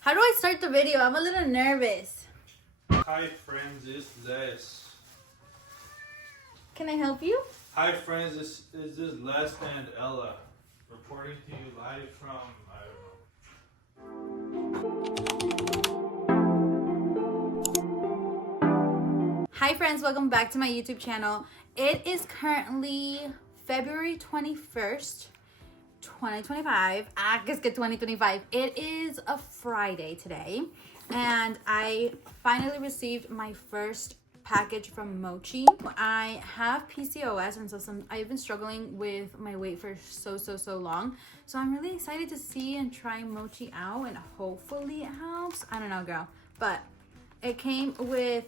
How do I start the video? I'm a little nervous. Hi friends, it's this. Can I help you? Hi friends, this is Leslie and Ella reporting to you live from, Hi friends, welcome back to my YouTube channel. It is currently February 21st, 2025. Es que 2025. It is a Friday today, and I finally received my first package from Mochi. I have PCOS, and so I've been struggling with my weight for so long. So I'm really excited to see and try Mochi out, and hopefully it helps. I don't know, girl, but it came with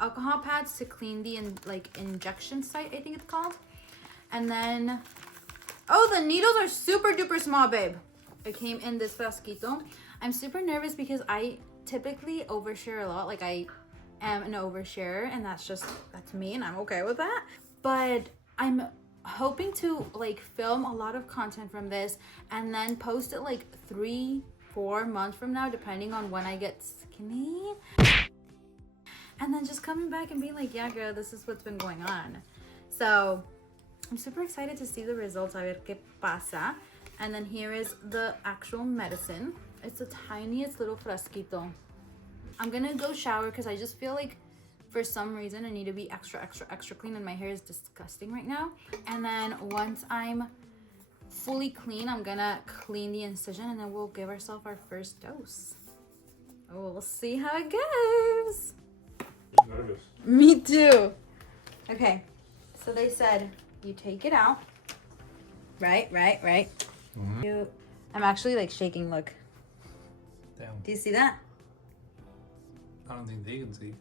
alcohol pads to clean the injection site, I think it's called. And then, oh, the needles are super duper small, babe. It came in this frasquito. I'm super nervous because I typically overshare a lot. Like, I am an oversharer, and that's me, and I'm okay with that. But I'm hoping to film a lot of content from this and then post it 3-4 months from now, depending on when I get skinny. And then just coming back and being like, yeah, girl, this is what's been going on. So I'm super excited to see the results. A ver qué pasa. And then here is the actual medicine. It's the tiniest little frasquito. I'm gonna go shower because I just feel like for some reason I need to be extra clean, and my hair is disgusting right now. And then once I'm fully clean, I'm gonna clean the incision, and then we'll give ourselves our first dose. We'll see how it goes. nervous. Me too. Okay, so they said you take it out. Right. Mm-hmm. I'm actually shaking, look. Damn. Do you see that? I don't think they can see.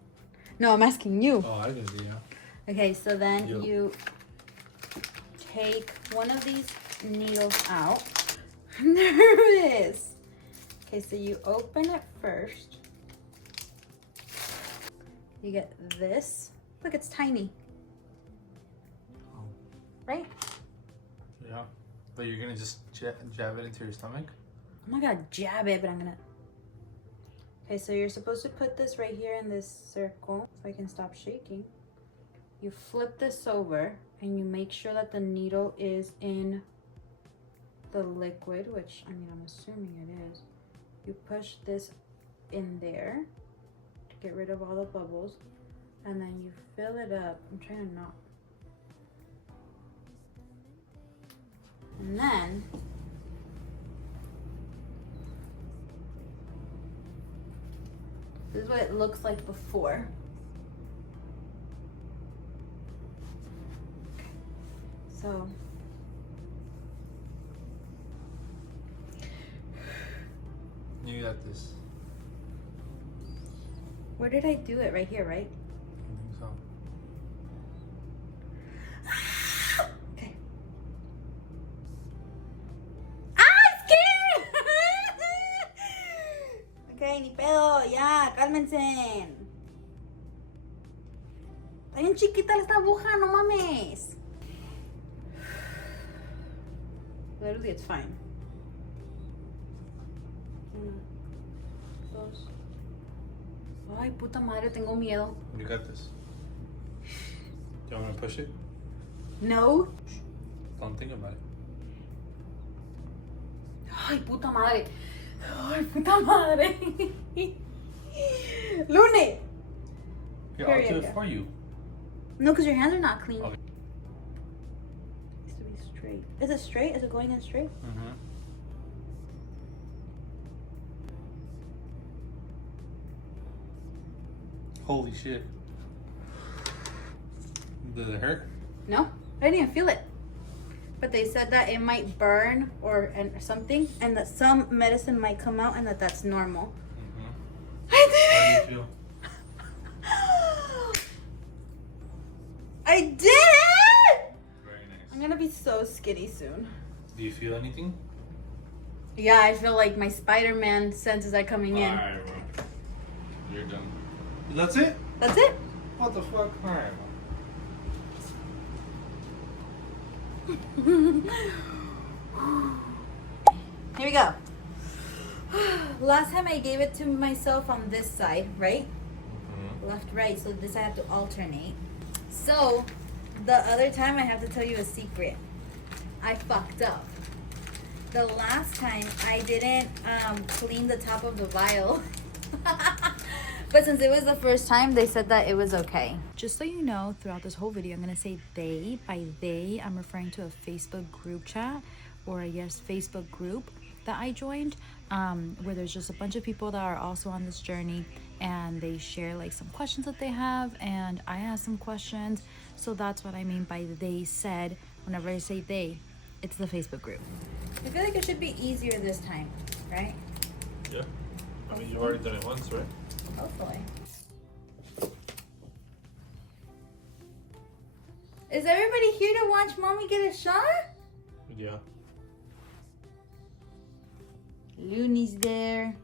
No, I'm asking you. Oh, I can see, yeah. Okay, so then Yo. you take one of these needles out. I'm nervous. Okay, so you open it first. You get this. Look, it's tiny. Oh. Right? Yeah. But you're gonna just jab it into your stomach? I'm not gonna jab it, but I'm gonna... Okay, so you're supposed to put this right here in this circle so I can stop shaking. You flip this over and you make sure that the needle is in the liquid, which, I mean, I'm assuming it is. You push this in there to get rid of all the bubbles, and then you fill it up. I'm trying to not. And then this is what it looks like before. Okay. So You got this. where did I do it? Right here, right? I think so. Okay. ¡Ah, scared! Okay, ni pedo, ya, cálmense. Está bien chiquita esta aguja, no mames. Literally, it's fine. 1, 2. Ay, puta madre, tengo miedo. You got this. Do you want me to push it? No. Don't think about it. Ay, puta madre. Ay, puta madre. Lune. Yeah, Here I'll you do go. it for you. No, because your hands are not clean. Okay. It needs to be straight. Is it straight? Is it going in straight? Mm-hmm. Holy shit. Does it hurt? No, I didn't even feel it. But they said that it might burn or something, and that some medicine might come out, and that's normal. Mm-hmm. I did How do you feel? I did it! Very nice. I'm gonna be so skinny soon. Do you feel anything? Yeah, I feel like my Spider-Man senses are coming in. Alright, well, you're done. That's it? That's it. What the fuck? Alright. Here we go. Last time I gave it to myself on this side, right? Mm-hmm. Left, right. So this I have to alternate. So the other time, I have to tell you a secret. I fucked up. The last time I didn't clean the top of the vial. But since it was the first time, they said that it was okay. Just so you know, throughout this whole video, I'm gonna say they. By they, I'm referring to a Facebook group chat, or I guess Facebook group that I joined, where there's just a bunch of people that are also on this journey, and they share like some questions that they have, and I ask some questions. So that's what I mean by they said. Whenever I say they, it's the Facebook group. I feel like it should be easier this time, right? Yeah. I mean, you've already done it once, right? Hopefully. Is everybody here to watch mommy get a shot? Yeah. Looney's there.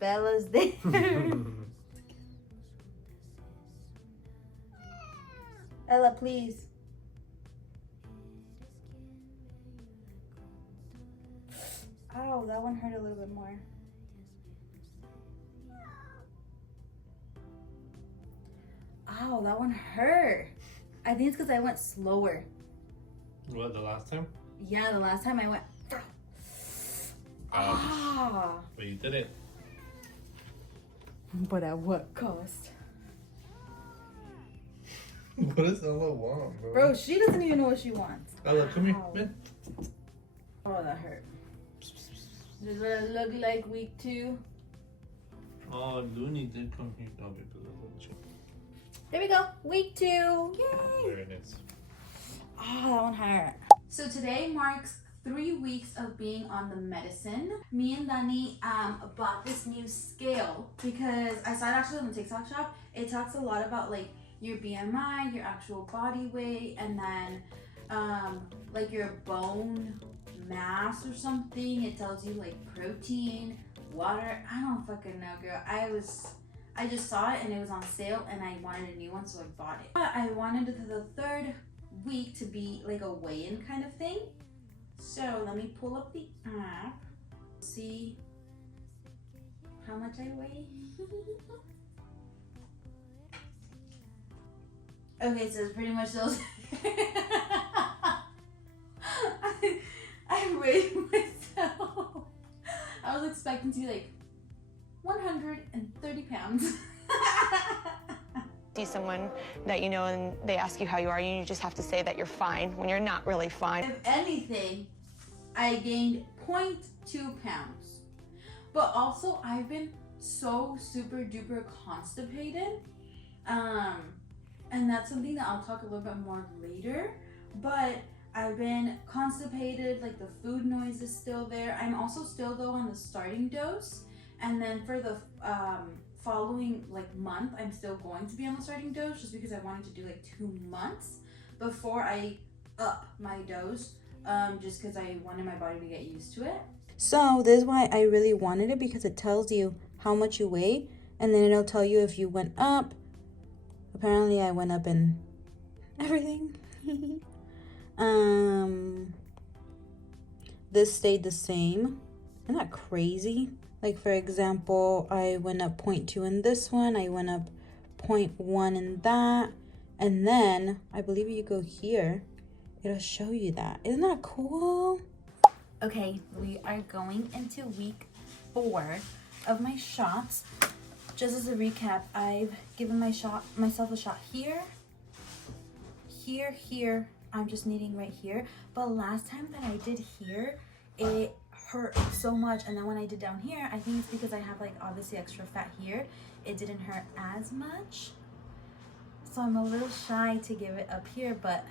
Bella's there. Ella, please. Ow, that one hurt a little bit more. Ow, that one hurt. I think it's because I went slower. What, the last time? Yeah, the last time I went. Ah. But you did it. But at what cost? What does Ella want, bro? Bro, she doesn't even know what she wants. Ella, come here, Ow. man. Oh, that hurt. Does it look like week 2? Oh, Looney did come here. No, because of the chip. There we go. Week 2. Yay! There it is. Oh, that one hurt. So today marks 3 weeks of being on the medicine. Me and Dani bought this new scale because I saw it actually on the TikTok shop. It talks a lot about like your BMI, your actual body weight, and then like your bone mass or something. It tells you like protein, water. I don't fucking know, girl. I just saw it and it was on sale and I wanted a new one, so I bought it. But I wanted the 3rd week to be like a weigh-in kind of thing. So let me pull up the app, see how much I weigh. Okay, so it's pretty much those. I weighed myself. I was expecting to be like 130 pounds. See someone that you know and they ask you how you are, you just have to say that you're fine when you're not really fine. If anything, I gained 0.2 pounds. But also, I've been so super duper constipated. And that's something that I'll talk a little bit more later. But I've been constipated, like the food noise is still there. I'm also still though on the starting dose. And then for the following like month, I'm still going to be on the starting dose just because I wanted to do like 2 months before I up my dose, just because I wanted my body to get used to it. So this is why I really wanted it, because it tells you how much you weigh and then it'll tell you if you went up. Apparently I went up in everything. This stayed the same. Isn't that crazy? Like, for example, I went up 0.2 in this one. I went up 0.1 in that. And then, I believe you go here, it'll show you that. Isn't that cool? Okay, we are going into week 4 of my shots. Just as a recap, I've given myself a shot here, here. I'm just needing right here. But last time that I did here, it hurt so much, and then when I did down here, I think it's because I have like obviously extra fat here, it didn't hurt as much, so I'm a little shy to give it up here. But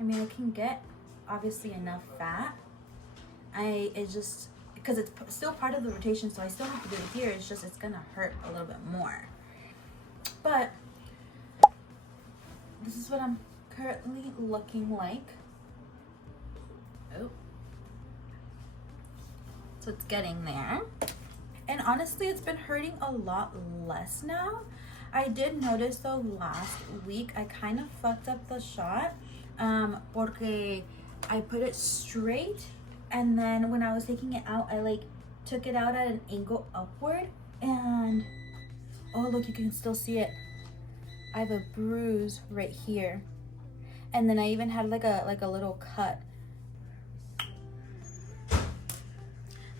I mean, I can get obviously enough fat. It's just because it's still part of the rotation, so I still have to do it here. It's just it's gonna hurt a little bit more. But this is what I'm currently looking like. Oh, so it's getting there. And honestly, it's been hurting a lot less now. I did notice though last week I kind of fucked up the shot porque I put it straight, and then when I was taking it out, I like took it out at an angle upward, and oh look, you can still see it. I have a bruise right here, and then I even had like a little cut.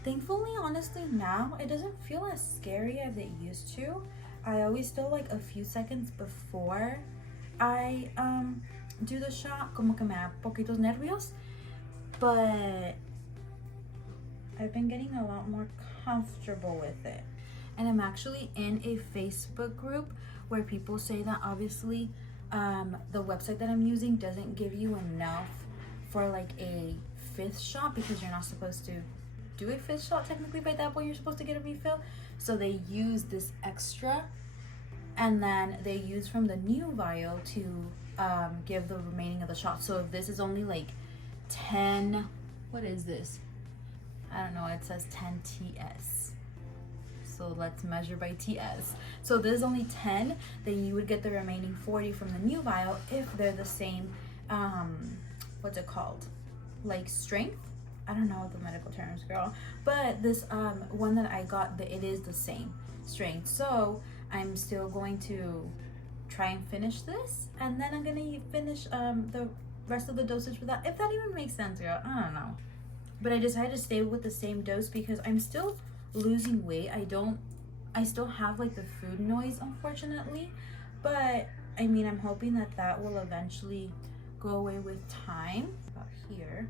Thankfully, honestly, now it doesn't feel as scary as it used to. I always feel like a few seconds before I do the shot, como que me da poquitos nervios, but I've been getting a lot more comfortable with it. And I'm actually in a Facebook group where people say that obviously the website that I'm using doesn't give you enough for like a 5th shot, because you're not supposed to do a 5th shot technically. By that point you're supposed to get a refill, so they use this extra, and then they use from the new vial to give the remaining of the shot. So if this is only like 10, what is this? I don't know, it says 10 TS. So let's measure by TS. So this is only 10, then you would get the remaining 40 from the new vial if they're the same, what's it called? Like strength? I don't know what the medical terms, girl. But this one that I got, it is the same strength. So I'm still going to try and finish this, and then I'm gonna finish the rest of the dosage for that, if that even makes sense, girl. I don't know. But I decided to stay with the same dose because I'm still losing weight. I still have like the food noise, unfortunately, but I mean, I'm hoping that that will eventually go away with time. About here.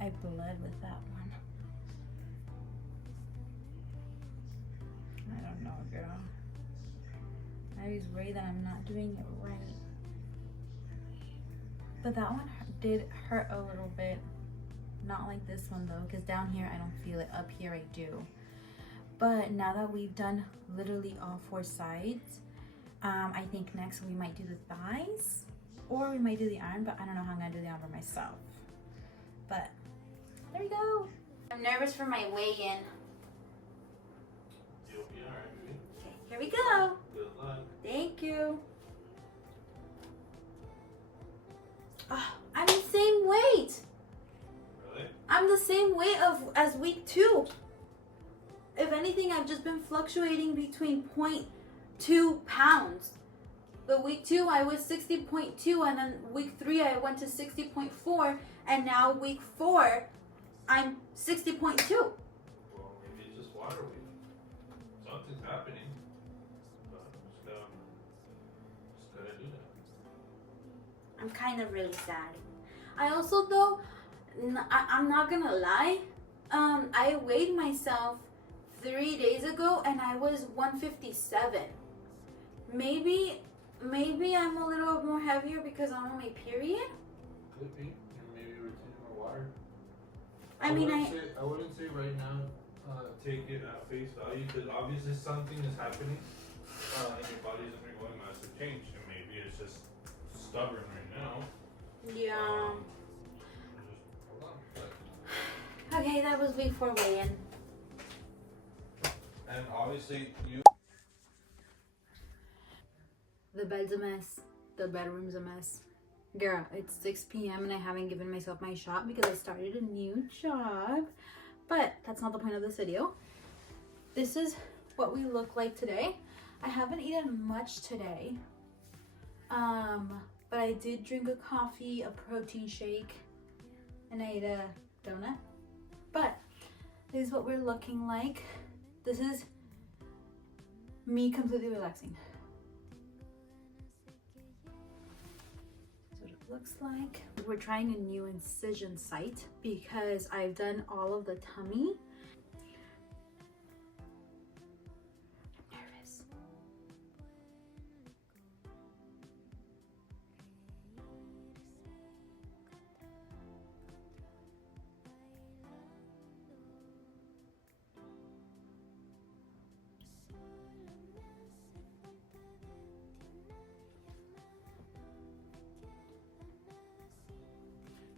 I bled with that one. I don't know, girl. I always worry that I'm not doing it right. But that one did hurt a little bit. Not like this one though, because down here I don't feel it. Up here I do. But now that we've done literally all 4 sides, I think next we might do the thighs, or we might do the arm, but I don't know how I'm gonna do the arm by myself. But there we go. I'm nervous for my weigh-in. You'll be alright, baby. Okay, here we go. Good luck. Thank you. Oh, I'm the same weight. Really? I'm the same weight as week 2. If anything, I've just been fluctuating between 0.2 pounds. The week 2 I was 60.2, and then week 3 I went to 60.4, and now week 4 I'm 60.2. Well, maybe it's just water weight. Something's happening. But just gotta do that. I'm kind of really sad. I also, though, I'm not gonna lie, I weighed myself 3 days ago and I was 157. Maybe I'm a little more heavier because I'm on my period. Could be. And maybe retain more water. I wouldn't say right now take it at face value, because obviously something is happening and your body's undergoing massive change, and maybe it's just stubborn right now. Yeah. Just hold on. Okay, that was week 4 weigh-in. And obviously you. The bed's a mess. The bedroom's a mess. Girl, it's 6 p.m. and I haven't given myself my shot because I started a new job. But that's not the point of this video. This is what we look like today. I haven't eaten much today. But I did drink a coffee, a protein shake, and I ate a donut. But this is what we're looking like. This is me completely relaxing. Looks like we're trying a new incision site because I've done all of the tummy. I'm nervous.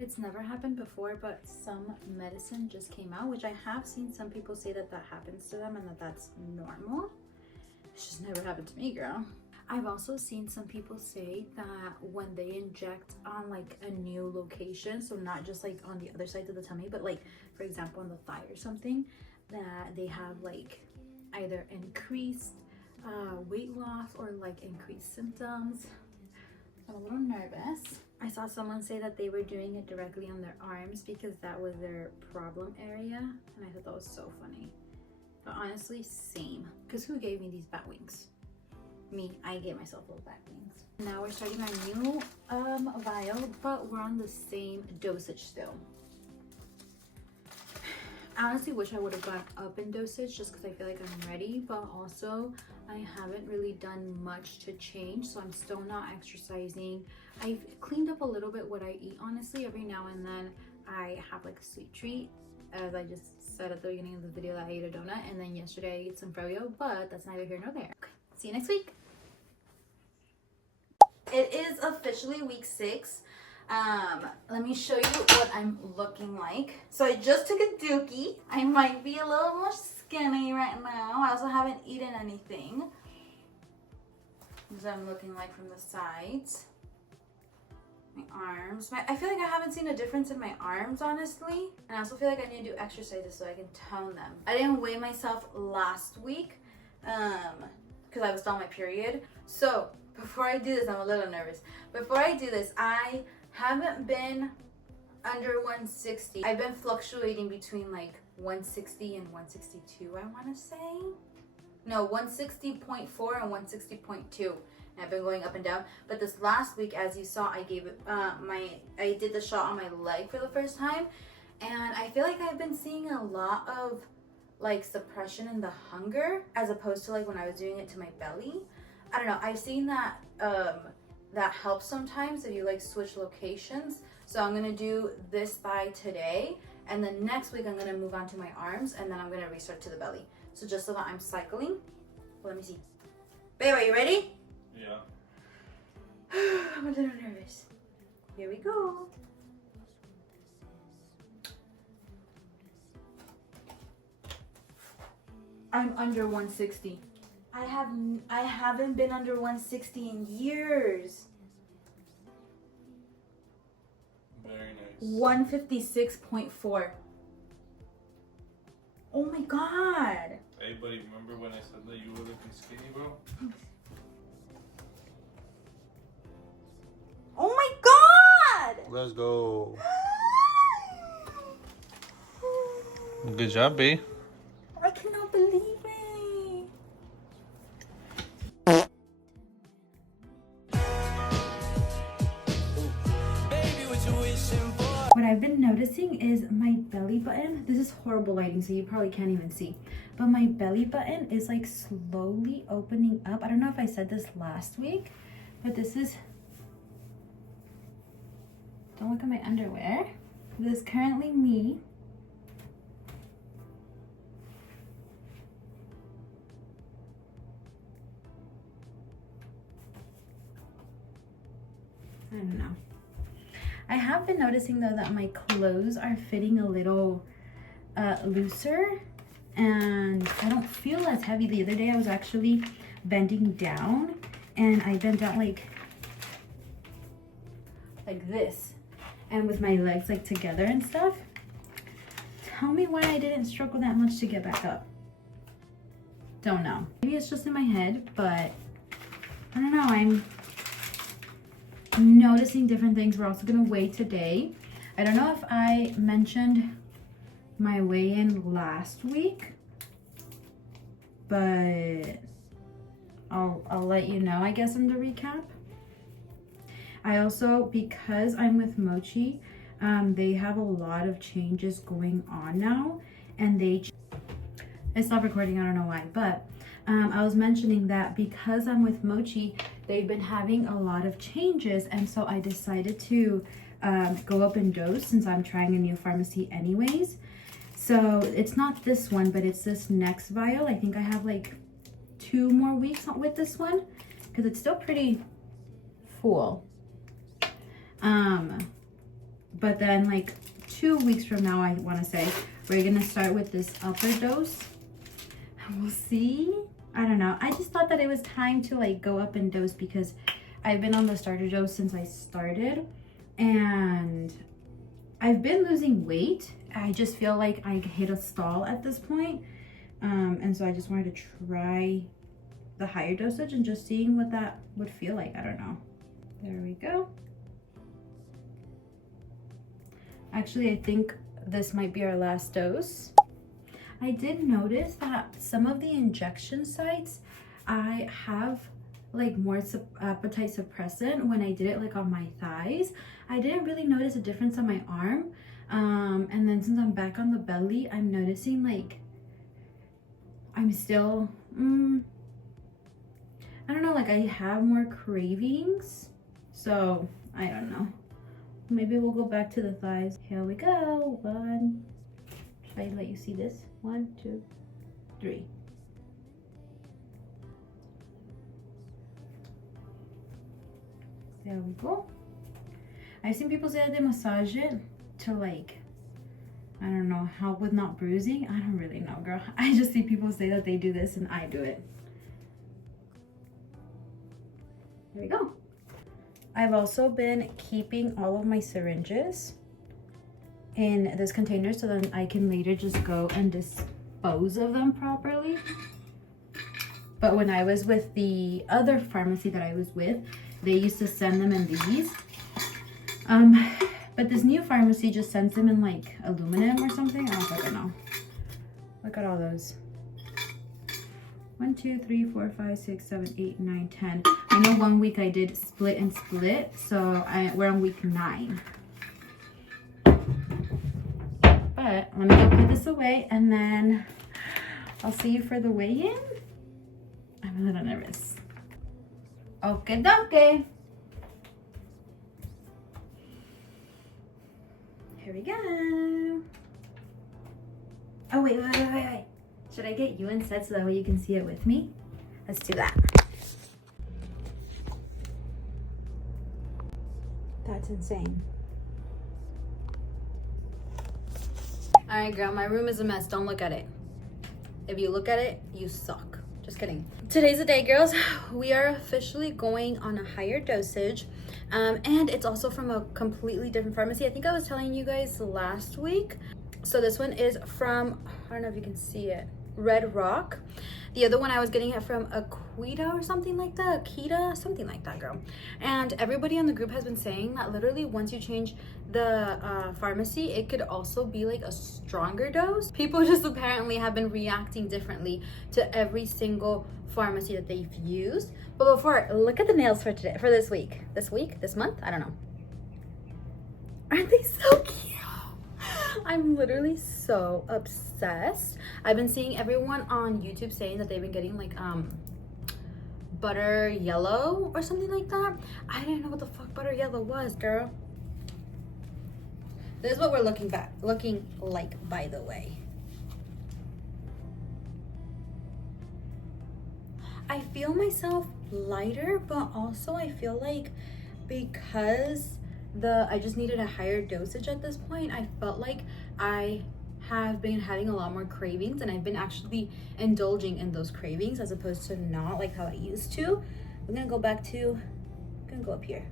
It's never happened before, but some medicine just came out, which I have seen some people say that that happens to them and that that's normal. It's just never happened to me, girl. I've also seen some people say that when they inject on like a new location, so not just like on the other side of the tummy, but like for example on the thigh or something, that they have like either increased weight loss or like increased symptoms. I'm a little nervous. I saw someone say that they were doing it directly on their arms because that was their problem area, and I thought that was so funny. But honestly, same, because who gave me these bat wings? Me. I gave myself little bat wings. Now we're starting our new vial, but we're on the same dosage still. I honestly wish I would have gone up in dosage just because I feel like I'm ready, but also I haven't really done much to change, so I'm still not exercising. I've cleaned up a little bit what I eat, honestly. Every now and then I have like a sweet treat, as I just said at the beginning of the video that I ate a donut, and then yesterday I ate some froyo, but that's neither here nor there. Okay, see you next week. It is officially week 6. Let me show you what I'm looking like. So I just took a dookie. I might be a little more skinny right now. I also haven't eaten anything. This is what I'm looking like from the sides. My arms. I feel like I haven't seen a difference in my arms, honestly. And I also feel like I need to do exercises so I can tone them. I didn't weigh myself last week because I was still on my period. So before I do this, I'm a little nervous. Before I do this, I haven't been under 160. I've been fluctuating between like 160 and 162, I want to say. No, 160.4 and 160.2. And I've been going up and down. But this last week, as you saw, I gave it I did the shot on my leg for the first time, and I feel like I've been seeing a lot of like suppression in the hunger as opposed to like when I was doing it to my belly. I don't know. I've seen that that helps sometimes if you like switch locations. So I'm gonna do this thigh today, and then next week I'm gonna move on to my arms, and then I'm gonna restart to the belly. So just so that I'm cycling. Well, let me see. Babe, are you ready? Yeah. I'm a little nervous. Here we go. I'm under 160. I haven't been under 160 in years. Very nice. 156.4. Oh my god. Hey, buddy, remember when I said that you were looking skinny, bro? Oh my god! Let's go. Good job, babe. I cannot believe it. What I've been noticing is my belly button. This is horrible lighting, so you probably can't even see. But my belly button is like slowly opening up. I don't know if I said this last week, but this is... Don't look at my underwear. This is currently me. I don't know. I have been noticing though that my clothes are fitting a little looser, and I don't feel as heavy. The other day I was actually bending down, and I bent down like this, and with my legs like together and stuff. Tell me why I didn't struggle that much to get back up. Don't know. Maybe it's just in my head, but I don't know. I'm noticing different things. We're also gonna weigh today. I don't know if I mentioned my weigh-in last week, but I'll let you know, I guess, in the recap. I also, because I'm with Mochi, they have a lot of changes going on now, and I stopped recording, I don't know why, but I was mentioning that because I'm with Mochi, they've been having a lot of changes, and so I decided to go up in dose since I'm trying a new pharmacy anyways. So it's not this one, but it's this next vial. I think I have like 2 more weeks with this one because it's still pretty full. But then like 2 weeks from now, I want to say, we're gonna start with this upper dose, and we'll see I don't know. I just thought that it was time to like go up in dose because I've been on the starter dose since I started and I've been losing weight. I just feel like I hit a stall at this point. And so I just wanted to try the higher dosage and just seeing what that would feel like. I don't know. There we go. Actually, I think this might be our last dose. I did notice that some of the injection sites, I have like more appetite suppressant when I did it like on my thighs. I didn't really notice a difference on my arm. And then since I'm back on the belly, I'm noticing like I'm still, I don't know, like I have more cravings. So I don't know. Maybe we'll go back to the thighs. Here we go. One. Should I let you see this? 1, 2, 3. There we go. I've seen people say that they massage it to like, I don't know, help with not bruising. I don't really know, girl. I just see people say that they do this and I do it. There we go. I've also been keeping all of my syringes in this container so then I can later just go and dispose of them properly. But when I was with the other pharmacy that I was with, they used to send them in these. But this new pharmacy just sends them in like aluminum or something. I don't fucking know. Look at all those. 1, 2, 3, 4, 5, 6, 7, 8, 9, 10. I know one week I did split and split, so we're on week 9. But let me go put this away and then I'll see you for the weigh-in. I'm a little nervous. Okay, dokie. Here we go. Oh, wait. Should I get you instead so that way you can see it with me? Let's do that. That's insane. All right, girl, my room is a mess. Don't look at it. If you look at it, you suck. Just kidding. Today's the day, girls. We are officially going on a higher dosage. And it's also from a completely different pharmacy. I think I was telling you guys last week. So this one is from, I don't know if you can see it, Red Rock. The other one I was getting it from Aquita or something like that. Akita, something like that, girl. And everybody on the group has been saying that literally once you change the pharmacy, it could also be like a stronger dose. People just apparently have been reacting differently to every single pharmacy that they've used. But before, look at the nails for today, for this week. This month? I don't know. Aren't they so cute? I'm literally so obsessed. I've been seeing everyone on YouTube saying that they've been getting like butter yellow or something like that. I didn't know what the fuck butter yellow was, girl. This is what we're looking like, by the way. I feel myself lighter, but also I feel like because I just needed a higher dosage at this point, I felt like I have been having a lot more cravings, and I've been actually indulging in those cravings as opposed to not like how I used to. I'm gonna go up here.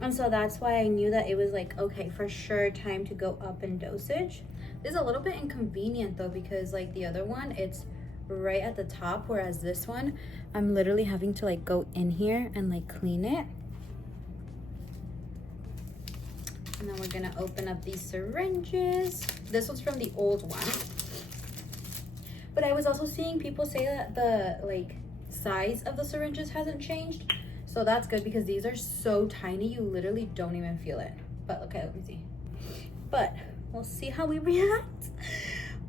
And so that's why I knew that it was like, okay, for sure time to go up in dosage. This is a little bit inconvenient though, because like the other one, it's right at the top, whereas this one, I'm literally having to like go in here and like clean it. And then we're gonna open up these syringes. This one's from the old one. But I was also seeing people say that the like size of the syringes hasn't changed. So that's good because these are so tiny, you literally don't even feel it. But okay, let me see. But we'll see how we react.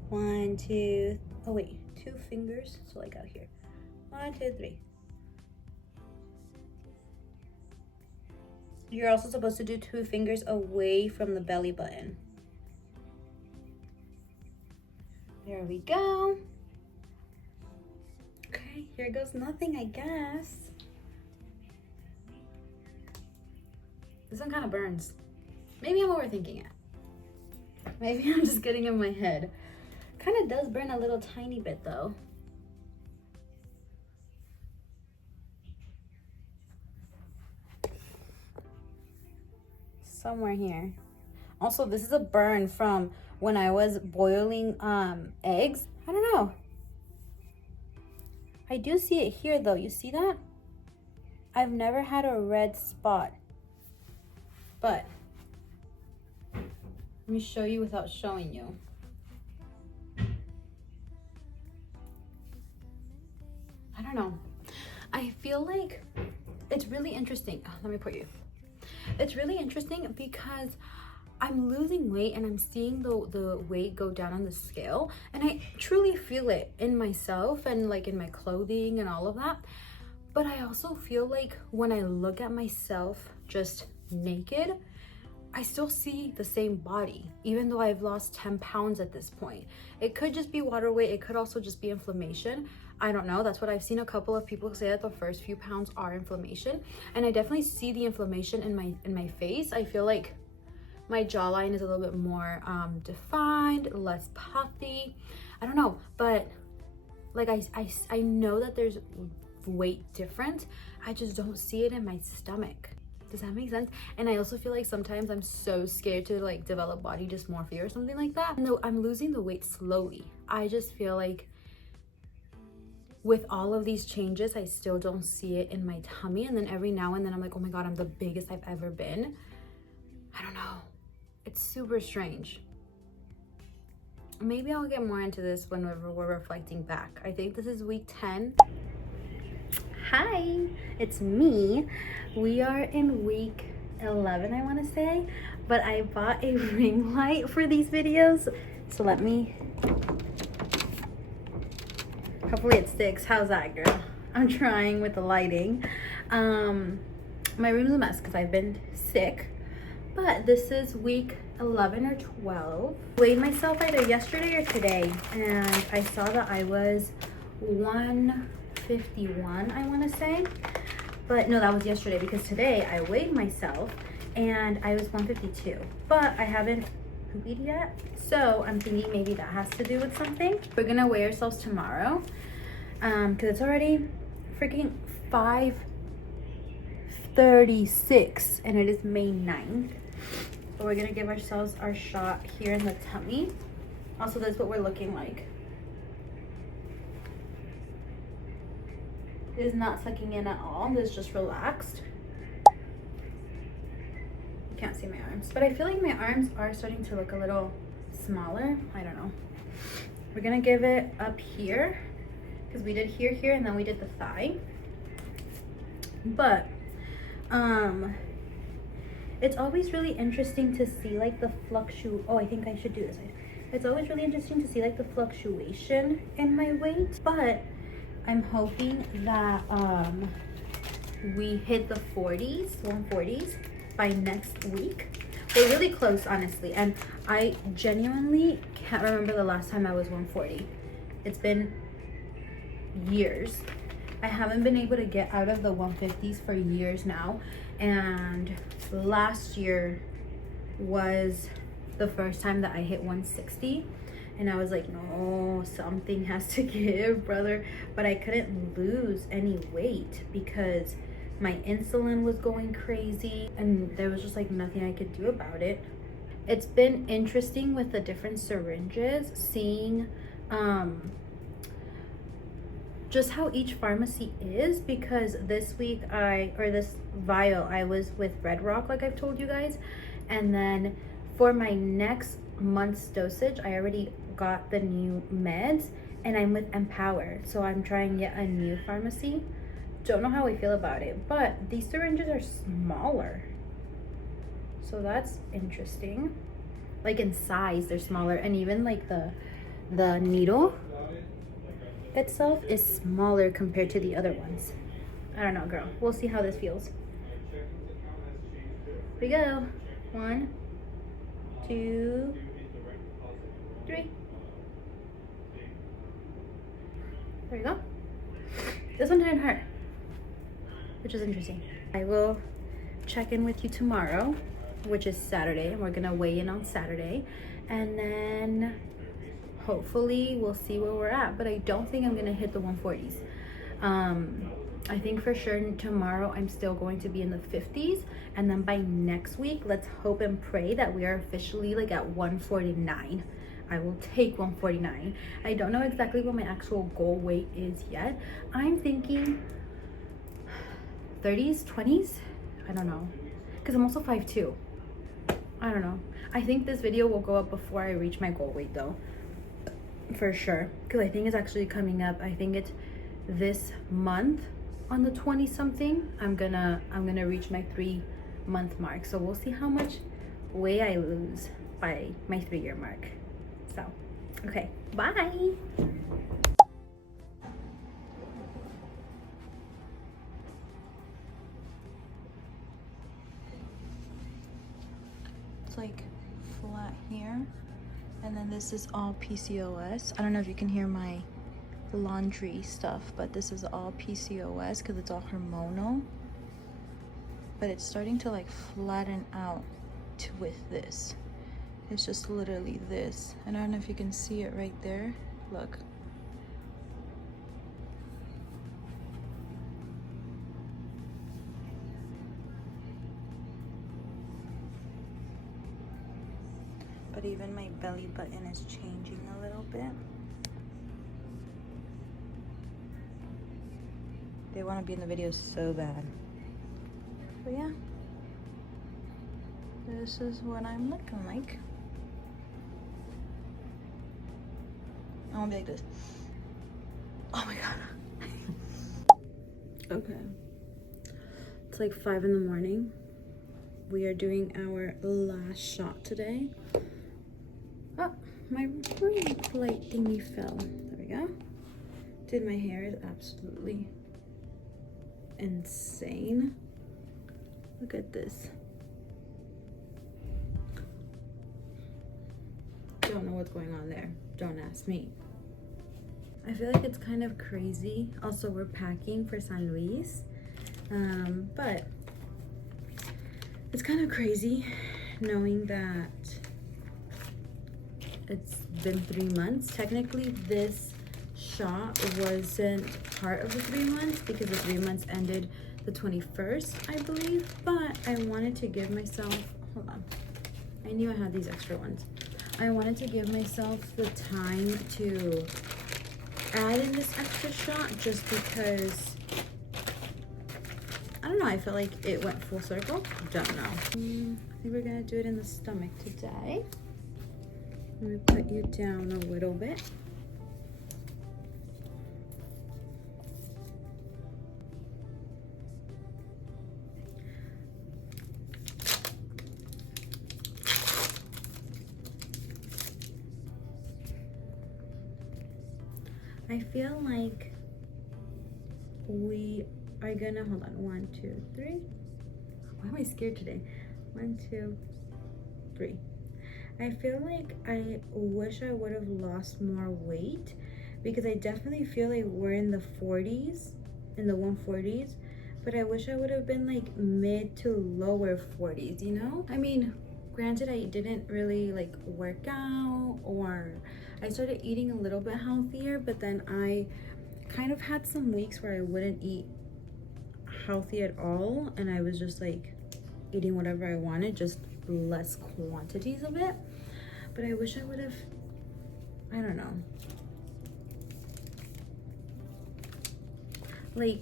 1, 2, oh wait, 2 fingers. So like out here. 1, 2, 3. You're also supposed to do 2 fingers away from the belly button. There we go. Okay, here goes nothing, I guess. This one kind of burns. Maybe I'm overthinking it. Maybe I'm just getting in my head. Kind of does burn a little tiny bit though. somewhere here. Also, this is a burn from when I was boiling eggs. I don't know. I do see it here though. You see that? I've never had a red spot. But let me show you without showing you. I don't know. I feel like it's really interesting. Let me put you. It's really interesting because I'm losing weight and I'm seeing the weight go down on the scale, and I truly feel it in myself and like in my clothing and all of that. But I also feel like when I look at myself just naked, I still see the same body, even though I've lost 10 pounds at this point. It could just be water weight. It could also just be inflammation. I don't know. That's what I've seen a couple of people say, that the first few pounds are inflammation. And I definitely see the inflammation in my face. I feel like my jawline is a little bit more defined, less puffy. I don't know, but like I know that there's weight difference. I just don't see it in my stomach. Does that make sense? And I also feel like sometimes I'm so scared to like develop body dysmorphia or something like that. No, I'm losing the weight slowly. I just feel like with all of these changes, I still don't see it in my tummy. And then every now and then I'm like, oh my God, I'm the biggest I've ever been. I don't know. It's super strange. Maybe I'll get more into this whenever we're reflecting back. I think this is week 10. Hi, it's me. We are in week 11, I want to say, but I bought a ring light for these videos. So let me, hopefully it sticks. How's that, girl? I'm trying with the lighting. My room's a mess because I've been sick. But this is week 11 or 12. Weighed myself either yesterday or today, and I saw that I was 151, I want to say. But no, that was yesterday, because today I weighed myself and I was 152. But I haven't pooped yet, so I'm thinking maybe that has to do with something. We're gonna weigh ourselves tomorrow, because it's already freaking 5:36 and it is May 9th. But we're gonna give ourselves our shot here in the tummy. Also, that's what we're looking like. It is not sucking in at all. It's just relaxed. You can't see my arms, but I feel like my arms are starting to look a little smaller. I don't know. We're gonna give it up here, because we did here, and then we did the thigh. But it's always really interesting to see like the I think I should do this. It's always really interesting to see like the fluctuation in my weight, but I'm hoping that we hit the 140s by next week. We're really close, honestly, and I genuinely can't remember the last time I was 140. It's been years. I haven't been able to get out of the 150s for years now, and last year was the first time that I hit 160, and I was like, no, something has to give, brother. But I couldn't lose any weight because my insulin was going crazy and there was just like nothing I could do about it. It's been interesting with the different syringes, seeing just how each pharmacy is, because this week this vial I was with Red Rock, like I've told you guys, and then for my next month's dosage I already got the new meds and I'm with Empower, so I'm trying yet a new pharmacy. Don't know how I feel about it, but these syringes are smaller, so that's interesting. Like in size they're smaller, and even like the needle itself is smaller compared to the other ones. I don't know, girl. We'll see how this feels. Here we go. 1, 2, 3. There we go. This one didn't hurt, which is interesting. I will check in with you tomorrow, which is Saturday, and we're gonna weigh in on Saturday, and then hopefully we'll see where we're at. But I don't think I'm gonna hit the 140s. I think for sure tomorrow I'm still going to be in the 50s, and then by next week, let's hope and pray that we are officially like at 149. I will take 149. I don't know exactly what my actual goal weight is yet. I'm thinking 30s, 20s. I don't know, because I'm also 5'2". I don't know. I think this video will go up before I reach my goal weight though, for sure, because I think it's actually coming up. I think it's this month on the 20 something. I'm gonna reach my 3-month mark, so we'll see how much weight I lose by my 3-year mark. So okay, bye. It's like flat here, and then this is all PCOS. I don't know if you can hear my laundry stuff, but this is all PCOS because it's all hormonal, but it's starting to like flatten out with this. It's just literally this, and I don't know if you can see it right there. Look. But even my belly button is changing a little bit. They want to be in the video so bad. But yeah, this is what I'm looking like. I want to be like this. Oh my god. Okay. It's like 5 in the morning. We are doing our last shot today. Oh, my ring light thingy fell. There we go. Dude, my hair is absolutely insane. Look at this. Don't know what's going on there. Don't ask me. I feel like it's kind of crazy. Also, we're packing for San Luis. But it's kind of crazy knowing that it's been 3 months. Technically, this shot wasn't part of the 3 months because the 3 months ended the 21st, I believe. But I wanted to give myself, hold on. I knew I had these extra ones. I wanted to give myself the time to add in this extra shot just because, I don't know, I feel like it went full circle. Don't know. I think we're gonna do it in the stomach today. I'm gonna put you down a little bit. I feel like we are gonna, hold on, 1, 2, 3. Why am I scared today? 1, 2, 3. I feel like I wish I would have lost more weight because I definitely feel like we're in the 40s, in the 140s, but I wish I would have been like mid to lower 40s, you know? I mean, granted, I didn't really like work out, or I started eating a little bit healthier, but then I kind of had some weeks where I wouldn't eat healthy at all, and I was just like eating whatever I wanted, just less quantities of it. But I wish I would have, I don't know, like,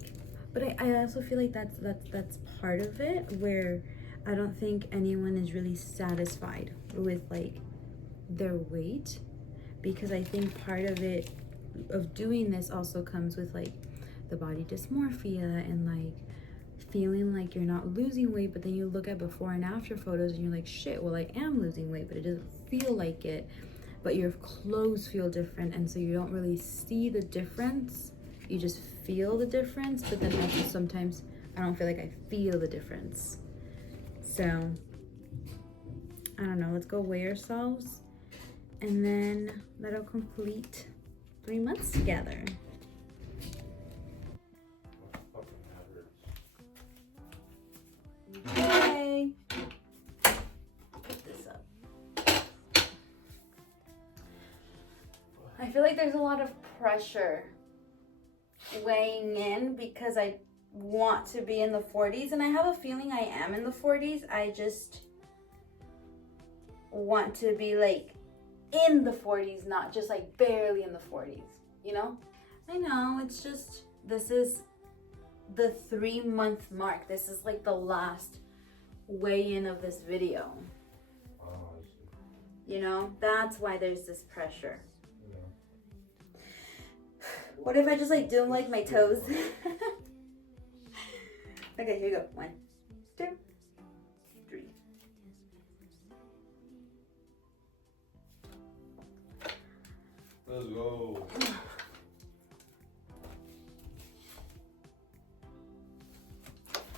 but I also feel like that's part of it, where I don't think anyone is really satisfied with like their weight, because I think part of it, of doing this, also comes with like the body dysmorphia and like feeling like you're not losing weight, but then you look at before and after photos and you're like, shit, well, I am losing weight, but it doesn't feel like it, but your clothes feel different, and so you don't really see the difference, you just feel the difference. But then also sometimes I don't feel like I feel the difference. So I don't know, let's go weigh ourselves, and then that'll complete 3 months together. Okay. Put this up. I feel like there's a lot of pressure weighing in because I want to be in the 40s, and I have a feeling I am in the 40s. I just want to be like in the 40s, not just like barely in the 40s, you know? I know, it's just, this is the 3-month mark. This is like the last weigh-in of this video. Oh, I see. You know, that's why there's this pressure. Yeah. What if I just like do like my toes? Okay, here you go. 1, 2, 3. Let's go.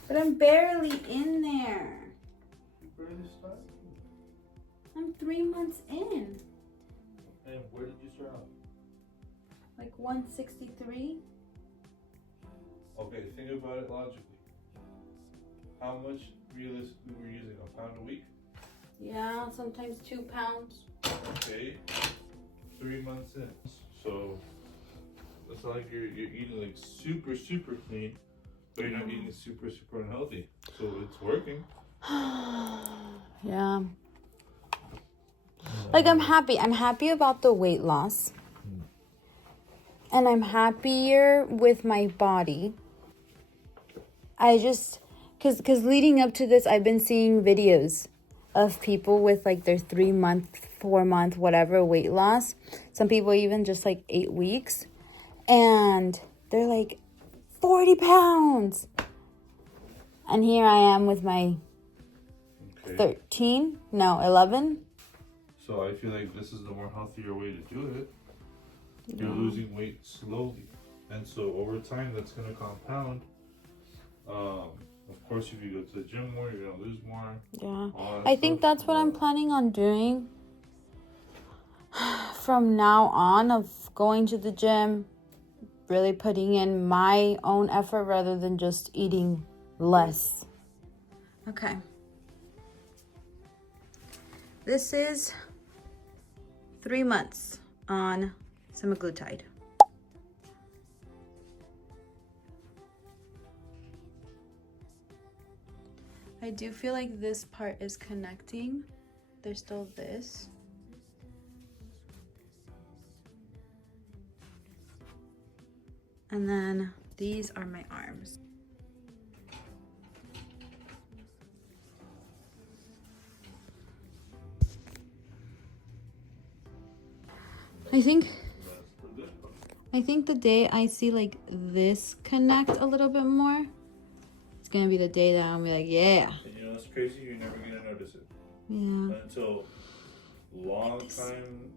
But I'm barely in there. You barely started? I'm 3 months in. And where did you start out? Like 163. Okay, think about it logically. How much realistically were you using? A pound a week? Yeah, sometimes 2 pounds. Okay. 3 months in. So it's not like you're eating like super clean, but you're not eating super unhealthy. So it's working. Yeah. Like I'm happy. I'm happy about the weight loss. And I'm happier with my body. I just, cause leading up to this, I've been seeing videos of people with like their 3-month, 4-month, whatever weight loss. Some people even just like 8 weeks. And they're like 40 pounds. And here I am with my 11. So I feel like this is the more healthier way to do it. You're losing weight slowly. And so over time, that's going to compound. Of course, if you go to the gym more, you're going to lose more. Yeah. I think that's what I'm planning on doing from now on, of going to the gym, really putting in my own effort rather than just eating less. Okay. This is 3 months on semaglutide. I do feel like this part is connecting. There's still this. And then these are my arms. I think the day I see like this connect a little bit more, it's gonna be the day that I'm like, yeah. And you know what's crazy? You're never gonna notice it. Yeah. Until long time.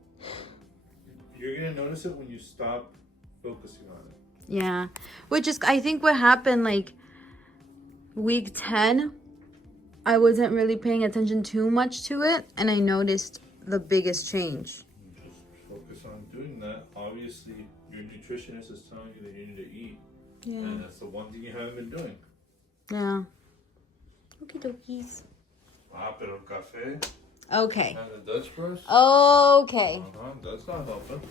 You're gonna notice it when you stop focusing on it. Yeah. Which is, I think what happened like week 10, I wasn't really paying attention too much to it, and I noticed the biggest change. Just focus on doing that. Obviously, your nutritionist is telling you that you need to eat. Yeah. And that's the one thing you haven't been doing. Yeah. Okie dokies. Pero café. Okay. And the Dutch press. Okay. That's not helping.